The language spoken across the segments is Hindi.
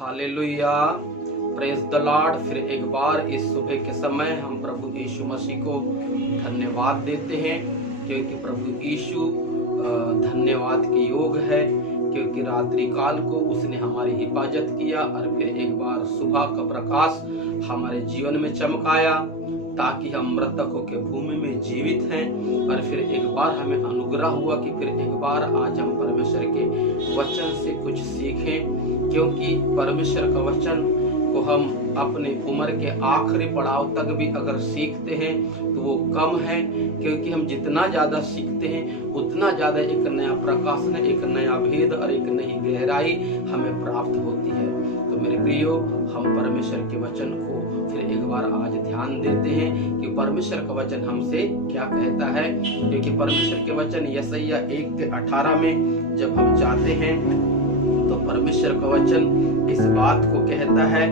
Hallelujah, praise the Lord. फिर एक बार इस सुबह के समय हम प्रभु यीशु मसीह को धन्यवाद देते हैं, क्योंकि प्रभु यीशु धन्यवाद के योग है, क्योंकि रात्रि काल को उसने हमारी हिफाजत किया और फिर एक बार सुबह का प्रकाश हमारे जीवन में चमकाया, ताकि हम मृतकों के भूमि में जीवित हैं। और फिर एक बार हमें अनुग्रह हुआ कि फिर एक बार आज हम परमेश्वर के वचन से कुछ सीखें, क्योंकि परमेश्वर का वचन को हम अपने उम्र के आखिरी पड़ाव तक भी अगर सीखते हैं तो वो कम है, क्योंकि हम जितना ज़्यादा सीखते हैं उतना ज़्यादा एक नया प्रकाशन, एक नया भेद और एक नई गहराई हमें प्राप्त होती है। तो मेरे प्रियो, हम परमेश्वर के वचन को फिर एक बार आज ध्यान देते हैं कि परमेश्वर का वचन हमसे क्या कहता है। क्योंकि परमेश्वर के वचन यशायाह 1:18 में जब हम जाते हैं तो परमेश्वर का वचन इस बात को कहता है,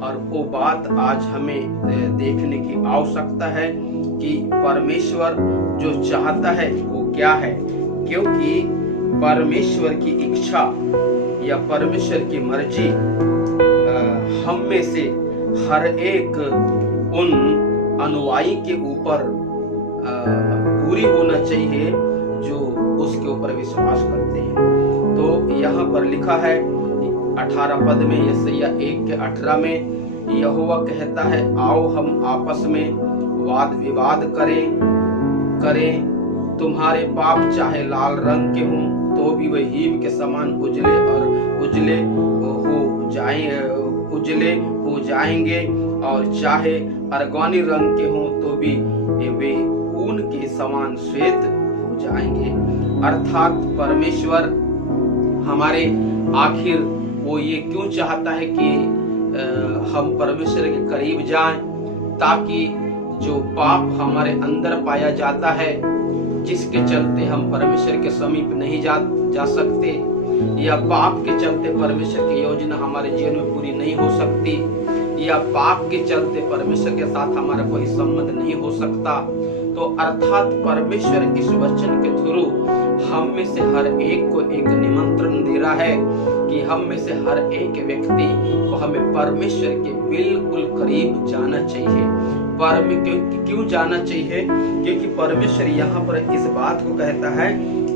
और वो बात आज हमें देखने की आवश्यकता है कि परमेश्वर जो चाहता है वो क्या है। क्योंकि परमेश्वर की इच्छा या परमेश्वर की मर्जी हम में से हर एक उन अनुयायी के ऊपर पूरी होना चाहिए जो उसके ऊपर विश्वास करते हैं। तो यहाँ पर लिखा है 18 पद में, यशायाह 1:18 में यहोवा कहता है, आओ हम आपस में वाद विवाद करें। तुम्हारे पाप चाहे लाल रंग के हों तो भी वह हीम के समान उजले हो जाएंगे, और चाहे अर्गवानी रंग के हों तो भी वे ऊन के समान श्वेत हो जाएंगे। अर्थात परमेश्वर हमारे आखिर वो ये क्यों चाहता है कि हम परमेश्वर के करीब जाएं, ताकि जो पाप हमारे अंदर पाया जाता है, जिसके चलते हम परमेश्वर के समीप नहीं जा सकते, या पाप के चलते परमेश्वर की योजना हमारे जीवन में पूरी नहीं हो सकती, या पाप के चलते परमेश्वर के साथ हमारा कोई संबंध नहीं हो सकता, तो अर्थात परमेश्वर इस वचन के थ्रू हम में से हर एक को एक निमंत्रण दे रहा है कि हम में से हर एक व्यक्ति को हमें परमेश्वर के बिल्कुल करीब जाना चाहिए। क्यों जाना चाहिए? क्योंकि परमेश्वर यहाँ पर इस बात को कहता है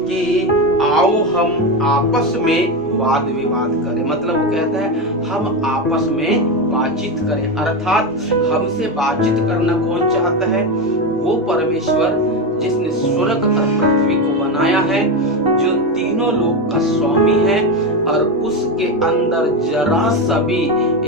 कि आओ हम आपस में वाद विवाद करें। मतलब वो कहता है हम आपस में बातचीत करें। अर्थात हमसे बातचीत करना कौन चाहता है? वो परमेश्वर जिसने स्वर्ग और पृथ्वी को बनाया है, जो तीनों लोक का स्वामी है, और उसके अंदर जरा सा भी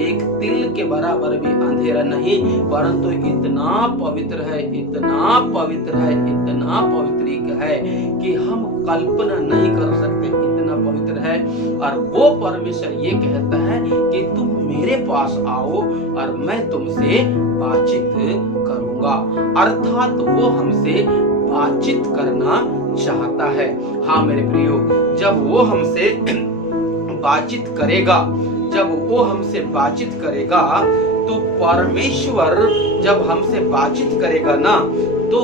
एक तिल के बराबर भी अंधेरा नहीं, परंतु इतना पवित्र है, इतना पवित्र है, इतना पवित्र है कि हम कल्पना नहीं कर सकते, इतना पवित्र है। और वो परमेश्वर ये कहता है कि तुम मेरे पास आओ और मैं तुमसे बातचीत करूंगा। अर्थात वो हमसे बातचीत करना चाहता है। हाँ मेरे प्रियो, जब वो हमसे बातचीत करेगा तो परमेश्वर जब हमसे बातचीत करेगा ना, तो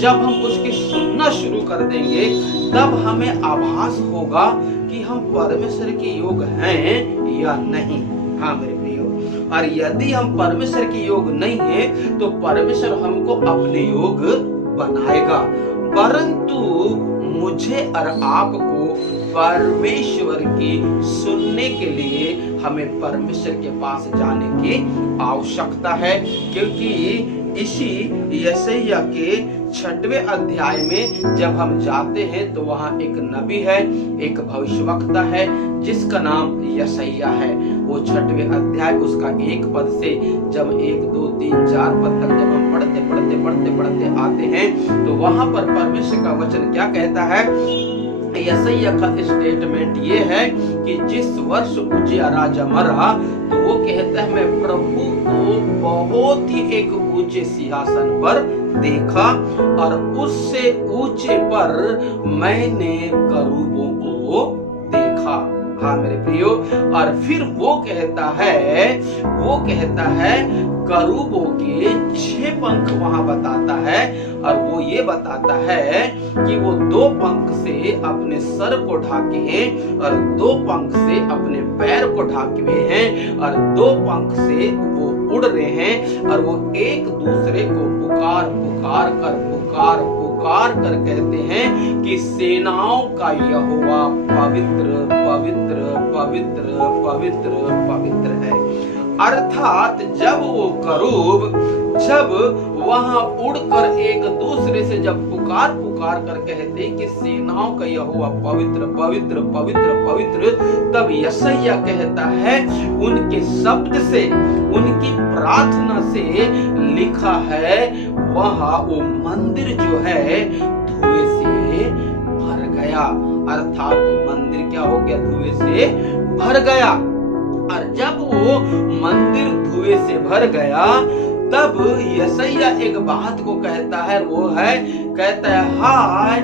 जब हम उसकी सुनना शुरू कर देंगे तब हमें आभास होगा कि हम परमेश्वर के योग हैं या नहीं। हाँ मेरे प्रियो, और यदि हम परमेश्वर के योग नहीं है तो परमेश्वर हमको अपने योग बनाएगा। परंतु मुझे और आपको परमेश्वर की सुनने के लिए हमें परमेश्वर के पास जाने की आवश्यकता है। क्योंकि इसी यशायाह के 6वें अध्याय में जब हम जाते हैं तो वहाँ एक नबी है, एक भविष्यवक्ता है, जिसका नाम यशायाह है। वो 6वें अध्याय उसका 1 पद से जब 1, 2, 3, 4 पद तक जब हम पढ़ते आते हैं तो वहां पर परमेश्वर का वचन क्या कहता है? यशायाह का स्टेटमेंट ये है कि जिस वर्ष उज्जियाह राजा मरा तो वो कहता है, मैं प्रभु को बहुत ही एक ऊंचे सिंहासन पर देखा और उससे ऊंचे पर मैंने करूबों को देखा। हाँ मेरे प्रियो, और फिर वो कहता है करूबों के 6 पंख वहां बताता है, और वो ये बताता है कि वो 2 पंख से अपने सर को ढाके हैं, और 2 पंख से अपने पैर को ढाके हुए हैं, और 2 पंख से वो उड़ रहे हैं, और वो एक दूसरे को पुकार कर कहते हैं कि सेनाओं का यहोवा पवित्र पवित्र पवित्र पवित्र पवित्र है। अर्थात जब वो करूब वहां उड़कर एक दूसरे से जब पुकार कर कहते कि सेनाओं का यहोवा पवित्र पवित्र पवित्र पवित्र, तब यशायाह कहता है उनके शब्द से, उनकी प्रार्थना से लिखा है वहां वो मंदिर जो है धुएं से भर गया। अर्थात वो मंदिर क्या हो गया? धुएं से भर गया। और जब वो मंदिर धुएं से भर गया तब यशायाह एक बात को कहता है, वो है कहता है हाय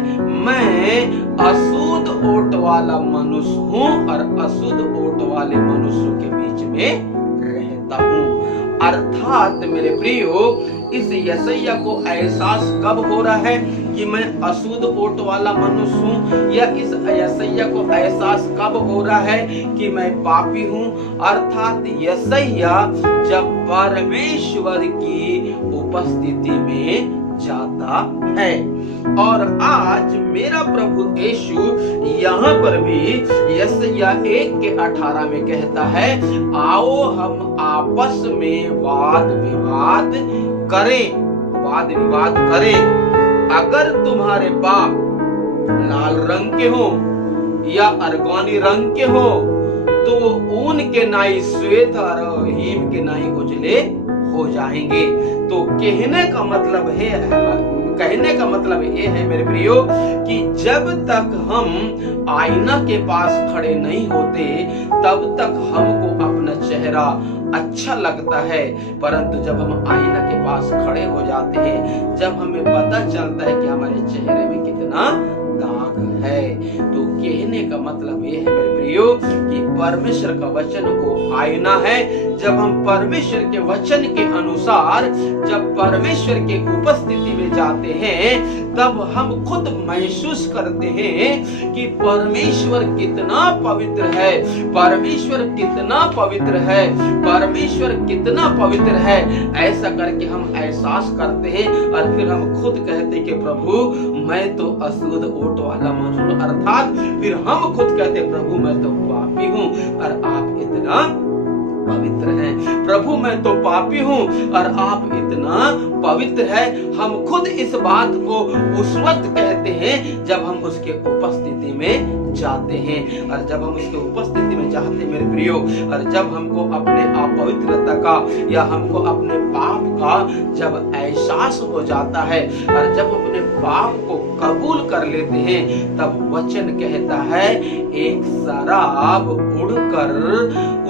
मैं अशुद्ध ओट वाला मनुष्य हूँ और अशुद्ध ओट वाले मनुष्यों के बीच में रहता हूँ। अर्थात मेरे प्रियो, इस यशायाह को एहसास कब हो रहा है कि मैं अशुद्ध ओट वाला मनुष्य हूँ, या इस यशायाह को एहसास कब हो रहा है कि मैं पापी हूँ? अर्थात यशायाह जब परमेश्वर की उपस्थिति में जाता है। और आज मेरा प्रभु यीशु यहाँ पर भी यशायाह 1:18 में कहता है, आओ हम आपस में वाद विवाद करें। अगर तुम्हारे बाप लाल रंग के हो या अरगवानी रंग के हो तो ऊन के नाई श्वेत और हिम के नाई उजले हो जाएंगे। तो कहने का मतलब ये है मेरे प्रियो कि जब तक हम आईना के पास खड़े नहीं होते तब तक हमको अपना चेहरा अच्छा लगता है, परंतु जब हम आईना के पास खड़े हो जाते हैं, जब हमें पता चलता है कि हमारे चेहरे में कितना दाग है। तो कहने का मतलब ये है मेरे प्रियो कि परमेश्वर का वचन को आईना है। जब हम परमेश्वर के वचन के अनुसार जब परमेश्वर के उपस्थिति में जाते हैं तब हम खुद महसूस करते हैं कि परमेश्वर कितना पवित्र है, परमेश्वर कितना पवित्र है, परमेश्वर कितना पवित्र है। ऐसा करके हम एहसास करते हैं और फिर हम खुद कहते हैं कि प्रभु मैं तो अशुद्ध ओट वाला मनुष्य, अर्थात फिर हम खुद कहते हैं प्रभु मैं तो पापी हूँ और आप इतना पवित्र हैं। प्रभु मैं तो पापी हूँ और आप इतना पवित्र है। हम खुद इस बात को उस वक्त कहते हैं जब हम उसके उपस्थिति में जाते हैं, और जब हम उसके उपस्थिति में जाते हैं मेरे प्रियो, और जब हमको अपने अपवित्रता का या हमको अपने पाप का जब एहसास हो जाता है और जब अपने पाप को कबूल कर लेते हैं, तब वचन कहता है एक शराब उड़कर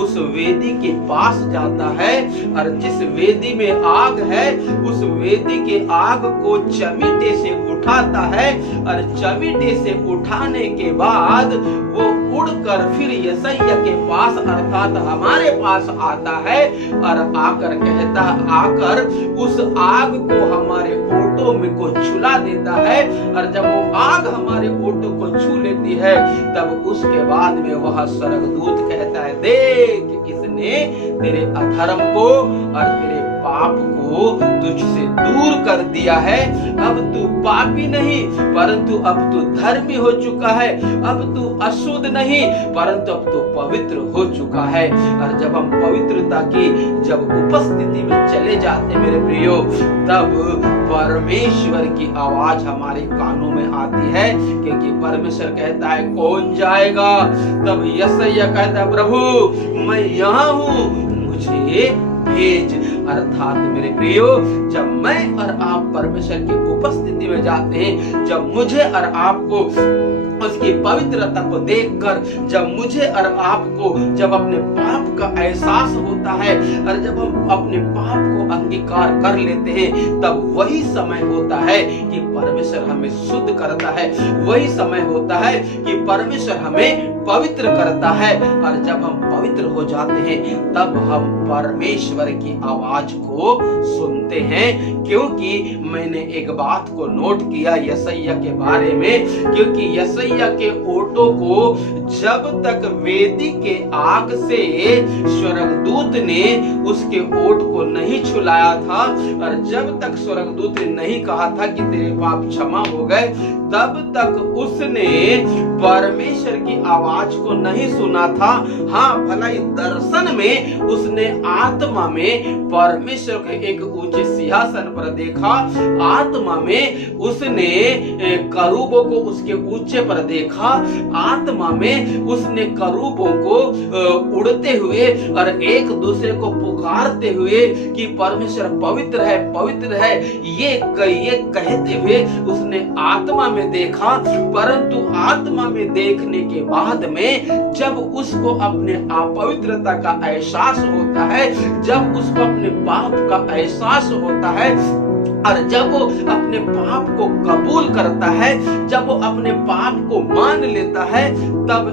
उस वेदी के पास जाता है, और जिस वेदी में आग है उस वेदी के आग को चमीटे से उठाता है, और चमीटे से उठाने के बाद वो उड़कर फिर यशायाह के पास अर्थात हमारे पास आता है और आकर उस आग को हमारे ओटों में को छुला देता है। और जब वो आग हमारे ओटों को छू लेती है तब उसके बाद में वह स्वर्गदूत कहता है देख इसने तेरे अधर्म को और तेरे पाप को तुझसे दूर कर दिया है। अब तू पापी नहीं परंतु अब तू धर्मी हो चुका है, अब तू अशुद्ध नहीं परंतु अब तू पवित्र हो चुका है। और जब हम पवित्रता की जब उपस्थिति में चले जाते मेरे प्रियो, तब परमेश्वर की आवाज हमारे कानों में आती है, क्योंकि परमेश्वर कहता है कौन जाएगा? तब यशायाह कहता है प्रभु मैं यहाँ हूँ मुझे भेज। अर्थात मेरे प्रियो जब मैं और आप परमेश्वर की उपस्थिति में जाते हैं, जब मुझे और आपको उसकी पवित्रता को देखकर, जब मुझे और आपको जब अपने पाप का एहसास होता है और जब हम अपने पाप को अंगीकार कर लेते हैं, तब वही समय होता है कि परमेश्वर हमें शुद्ध करता है, वही समय होता है कि परमेश्वर हमें पवित्र करता है। और जब हम पवित्र हो जाते हैं, तब हम परमेश्वर की आवाज को सुनते हैं। क्योंकि मैंने एक बात को नोट किया यशायाह के बारे में, क्योंकि यशायाह के ओटों को जब तक वेदी के आग से स्वर्गदूत ने उसके ओट को नहीं छुलाया था, और जब तक स्वर्गदूत ने नहीं कहा था कि तेरे पाप क्षमा हो गए, तब तक उसने परमेश्वर की आवाज को नहीं सुना था। हाँ, भला दर्शन में उसने आत्मा में परमेश्वर के एक ऊंचे सिंहासन पर देखा, आत्मा में उसने करूबों को उसके ऊंचे पर देखा, आत्मा में उसने करूबों को उड़ते हुए और एक दूसरे को पुकारते हुए कि परमेश्वर पवित्र है, पवित्र है, ये कहते हुए उसने आत्मा में देखा। परंतु आत्मा में देखने के बाद में जब उसको अपने अपवित्रता का एहसास होता है, जब उसको अपने पाप का एहसास होता है, और जब वो अपने पाप को कबूल करता है, जब वो अपने पाप को मान लेता है, तब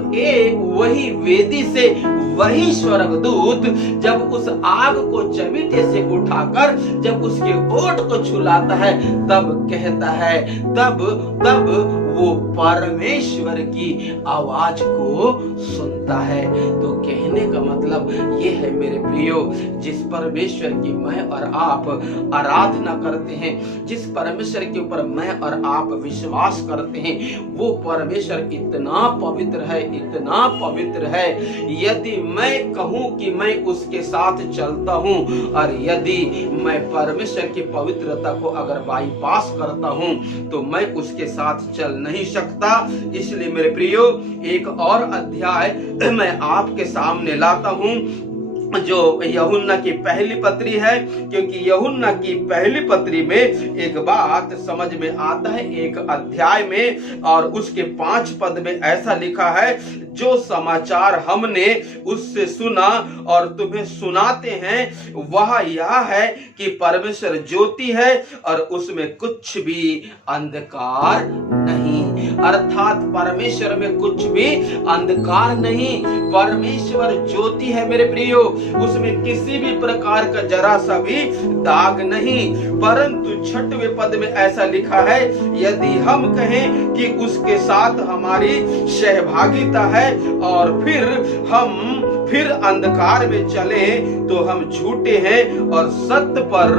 वही वेदी से वही स्वर्गदूत जब उस आग को चमीटे से उठाकर जब उसके ओट को छुलाता है, तब कहता है, तब वो परमेश्वर की आवाज को सुनता है। तो कहने का मतलब ये है मेरे प्रियो, जिस परमेश्वर की मैं और आप आराधना करते हैं, जिस परमेश्वर के ऊपर मैं और आप विश्वास करते हैं, वो परमेश्वर इतना पवित्र है, इतना पवित्र है। यदि मैं कहूं कि मैं उसके साथ चलता हूं, और यदि मैं परमेश्वर की पवित्रता को अगर बाईपास करता हूं, तो मैं उसके साथ चल नहीं सकता। इसलिए मेरे प्रियो, एक और अध्याय मैं आपके सामने लाता हूं, जो यूहन्ना की पहली पत्री है, क्योंकि यूहन्ना की पहली पत्री में एक बात समझ में आता है, एक अध्याय में और उसके 5 पद में ऐसा लिखा है, जो समाचार हमने उससे सुना और तुम्हें सुनाते हैं, वह यह है कि परमेश्वर ज्योति है और उसमें कुछ भी अंधकार नहीं। अर्थात परमेश्वर में कुछ भी अंधकार नहीं। परमेश्वर ज्योति है मेरे प्रियो, उसमें किसी भी प्रकार का जरा सा भी दाग नहीं। परंतु 6वें पद में ऐसा लिखा है, यदि हम कहें कि उसके साथ हमारी सहभागिता है और फिर अंधकार में चले, तो हम झूठे हैं और सत्य पर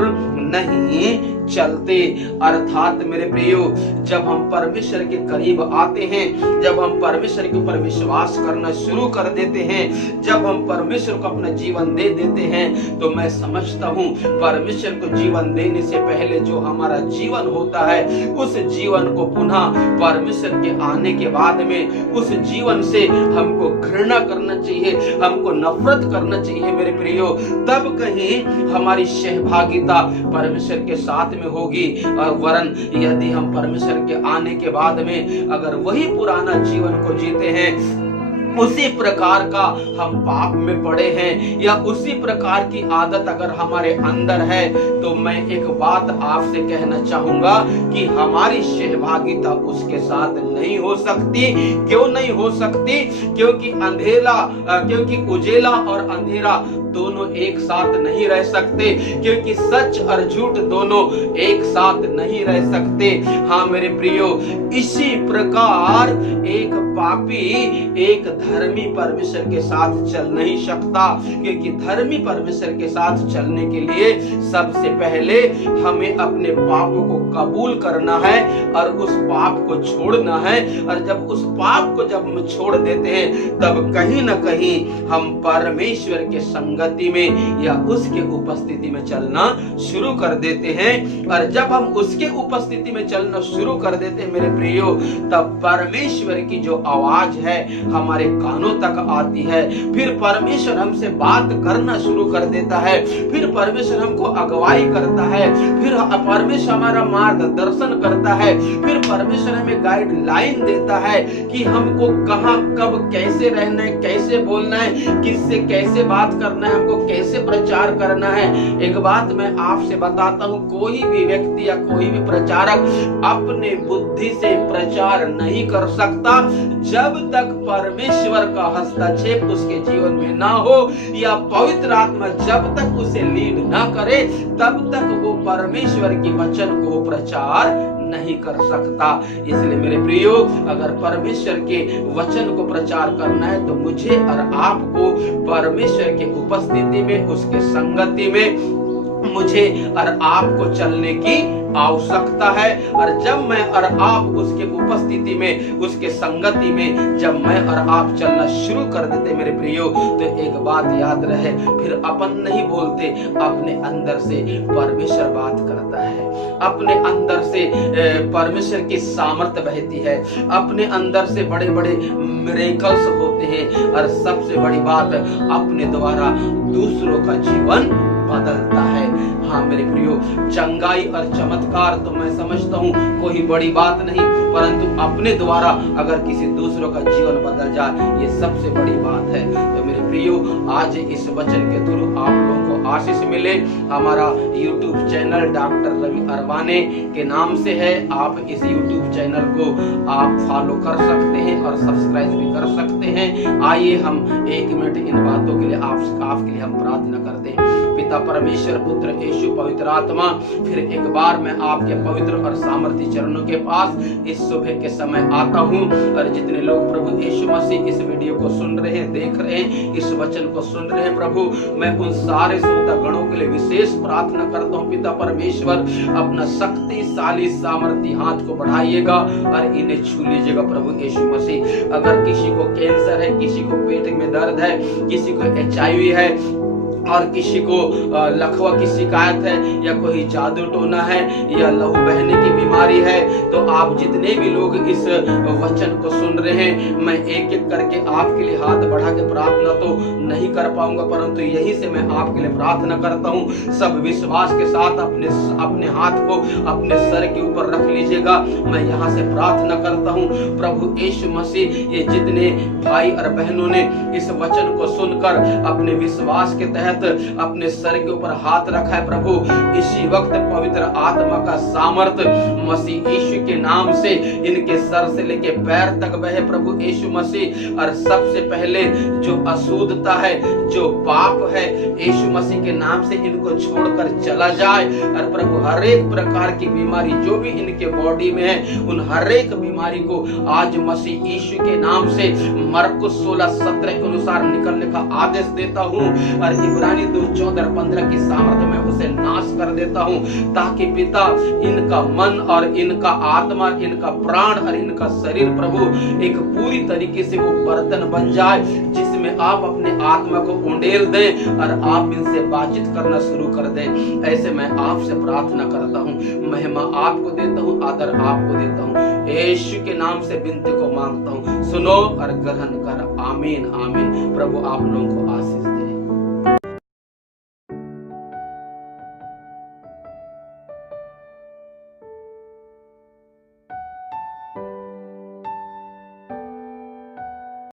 नहीं चलते। अर्थात मेरे प्रियो, जब हम परमेश्वर के करीब आते हैं, जब हम परमेश्वर के ऊपर विश्वास करना शुरू कर देते हैं, जब हम परमेश्वर को अपना जीवन दे देते हैं, तो मैं समझता हूँ परमेश्वर को जीवन देने से पहले जो हमारा जीवन होता है, उस जीवन को पुनः परमेश्वर के आने के बाद में उस जीवन से हमको घृणा करना चाहिए, हमको नफरत करना चाहिए मेरे प्रियो। तब कहीं हमारी सहभागिता परमेश्वर के साथ में होगी। और वरन यदि हम परमेश्वर के आने के बाद में अगर वही पुराना जीवन को जीते हैं, उसी प्रकार का हम पाप में पड़े हैं, या उसी प्रकार की आदत अगर हमारे अंदर है, तो मैं एक बात आपसे कहना चाहूंगा कि हमारी सहभागिता उसके साथ नहीं हो सकती। क्यों नहीं हो सकती? क्योंकि उजेला और अंधेरा दोनों एक साथ नहीं रह सकते, क्योंकि सच और झूठ दोनों एक साथ नहीं रह सकते। हाँ मेरे प्रियो, इसी प्रकार एक पापी एक धर्मी परमेश्वर के साथ चल नहीं सकता, क्योंकि धर्मी परमेश्वर के साथ चलने के लिए सबसे पहले हमें अपने पापों को कबूल करना है और उस पाप को छोड़ना है। और जब उस पाप को जब हम छोड़ देते हैं, तब कहीं ना कहीं हम परमेश्वर के संगत संगति में या उसके उपस्थिति में चलना शुरू कर देते हैं। और जब हम उसके उपस्थिति में चलना शुरू कर देते हैं मेरे प्रियो, तब परमेश्वर की जो आवाज है हमारे कानों तक आती है। फिर परमेश्वर हमसे बात करना शुरू कर देता है, फिर परमेश्वर हमको अगुवाई करता है, फिर परमेश्वर हमारा मार्गदर्शन करता है, फिर परमेश्वर हमें गाइडलाइन देता है कि हमको कहां कब कैसे रहना है, कैसे बोलना है, किससे कैसे बात करना है, हमको कैसे प्रचार करना है। एक बात मैं आपसे बताता हूं, कोई भी व्यक्ति या कोई भी प्रचारक अपने बुद्धि से प्रचार नहीं कर सकता जब तक परमेश्वर का हस्तक्षेप उसके जीवन में ना हो या पवित्र आत्मा जब तक उसे लीड ना करे तब तक वो परमेश्वर के वचन को प्रचार नहीं कर सकता। इसलिए मेरे प्रियो, अगर परमेश्वर के वचन को प्रचार करना है तो मुझे और आपको परमेश्वर के उपस्थिति में, उसके संगति में मुझे और आपको चलने की आवश्यकता है। और जब मैं और आप उसके उपस्थिति में, उसके संगति में जब मैं और आप चलना शुरू कर देते मेरे प्रियो, तो एक बात याद रहे, फिर अपन नहीं बोलते, अपने अंदर से परमेश्वर बात करता है, अपने अंदर से परमेश्वर की सामर्थ्य बहती है, अपने अंदर से बड़े बड़े मिरेकल्स होते हैं। और सबसे बड़ी बात, अपने द्वारा दूसरों का जीवन बदलता है। हाँ मेरे प्रियो, चंगाई और चमत्कार तो मैं समझता हूँ कोई बड़ी बात नहीं, परंतु अपने द्वारा अगर किसी दूसरों का जीवन बदल जाए, ये सबसे बड़ी बात है। तो मेरे प्रियो, आज इस वचन के थ्रू आप लोगों को आशीष मिले। हमारा YouTube चैनल डॉक्टर रवि अरवाने के नाम से है। आप इस YouTube चैनल को आप फॉलो कर सकते हैं और सब्सक्राइब भी कर सकते हैं। आइए हम 1 मिनट इन बातों के लिए आपके लिए हम प्रार्थना करते हैं। पिता परमेश्वर, पुत्र यीशु, पवित्र आत्मा, फिर एक बार मैं आपके पवित्र और सामर्थ्य चरणों के पास इस सुबह के समय आता हूँ। और जितने लोग प्रभु यीशु मसीह इस वीडियो को सुन रहे हैं, देख रहे हैं, इस वचन को सुन रहे हैं, प्रभु मैं उन सारे श्रोता गणों के लिए विशेष प्रार्थना करता हूँ। पिता परमेश्वर, अपना शक्तिशाली सामर्थ्य हाथ को बढ़ाइएगा और इन्हें छू लीजिएगा प्रभु यीशु मसीह। अगर किसी को कैंसर है, किसी को पेट में दर्द है, किसी को HIV है और किसी को लकवा की शिकायत है, या कोई जादू टोना है, या लहू बहने की बीमारी है, तो आप जितने भी लोग इस वचन को सुन रहे हैं, मैं एक एक करके आपके लिए हाथ बढ़ा के प्रार्थना तो नहीं कर पाऊंगा, परंतु यही से मैं आपके लिए प्रार्थना करता हूँ। सब विश्वास के साथ अपने हाथ को अपने सर के ऊपर रख लीजिएगा। मैं यहाँ से प्रार्थना करता हूँ प्रभु यीशु मसीह, ये जितने भाई और बहनों ने इस वचन को सुनकर अपने विश्वास के तहत अपने सर के ऊपर हाथ रखा है, प्रभु इसी वक्त पवित्र आत्मा का सामर्थ्य मसीह यीशु के नाम से इनके सर से लेके पैर तक बहे प्रभु यीशु मसीह। और सबसे पहले जो अशुद्धता है, जो पाप है, यीशु मसीह के नाम से इनको छोड़कर चला जाए। और प्रभु हर एक प्रकार की बीमारी जो भी इनके बॉडी में है, उन हर एक बीमारी को आज मसीह यीशु के नाम से मरकुस 16:17 के अनुसार निकलने का आदेश देता हूँ। और इब्रानी 2:14-15 की सामर्थ्य में उसे नाश कर देता हूँ, ताकि पिता इनका मन और इनका आत्मा, इनका प्राण और इनका शरीर प्रभु एक पूरी तरीके से वो बर्तन बन जाए जिसमें आप अपने आत्मा को उंडेल दें और आप इनसे बातचीत करना शुरू कर दें। ऐसे मैं आपसे प्रार्थना करता हूँ, महिमा आपको देता हूँ, आदर आपको देता हूँ, यीशु के नाम से विनती को मांगता हूँ, सुनो और ग्रहण कर। आमीन आमीन। प्रभु आप लोगों को आशीष